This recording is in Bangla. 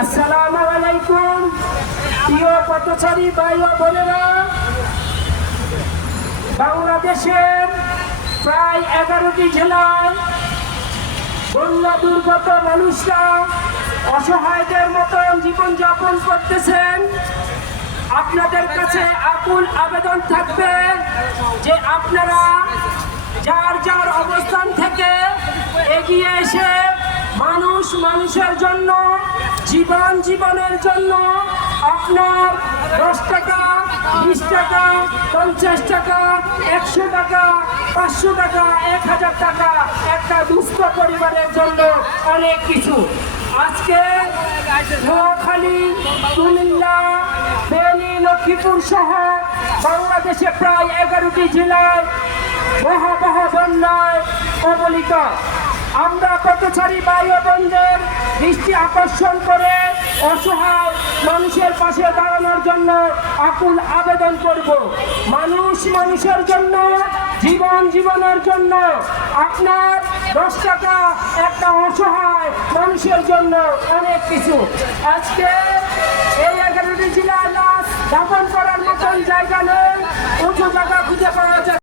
আসসালামু আলাইকুম প্রিয় পথচারী ভাই ও বোনেরা, বাংলাদেশের প্রায় 11টি জেলায় বন্যা দুর্গত মানুষরা অসহায়দের মতন জীবনযাপন করতেছেন। আপনাদের কাছে আকুল আবেদন থাকবে যে আপনারা যার যার অবস্থান থেকে এগিয়ে এসে মানুষের জন্য, জীবনের জন্য আপনার 10 টাকা, 20 টাকা, 50 টাকা, 100 টাকা, 500 টাকা, 1000 টাকা একটা দুস্থ পরিবারের জন্য অনেক কিছু। আজকে নোয়াখালী, কুমিল্লা, ফেনী, লক্ষ্মীপুর সহ বাংলাদেশে প্রায় 11টি জেলায় ভয়াবহ বন্যায় কবলিত। আমরা পথচারী ভাই ও বোনদের দৃষ্টি আকর্ষণ করে অসহায় মানুষের পাশে দাঁড়ানোর জন্য আকুল আবেদন করব। মানুষের জন্য, জীবনের জন্য আপনার 10 টাকা একটা অসহায় মানুষের জন্য অনেক কিছু। আজকে এই 11টি জেলায় লাশ দাফন করার মতন জায়গা নেই, উঁচু জায়গা খুঁজে পাওয়া যায়।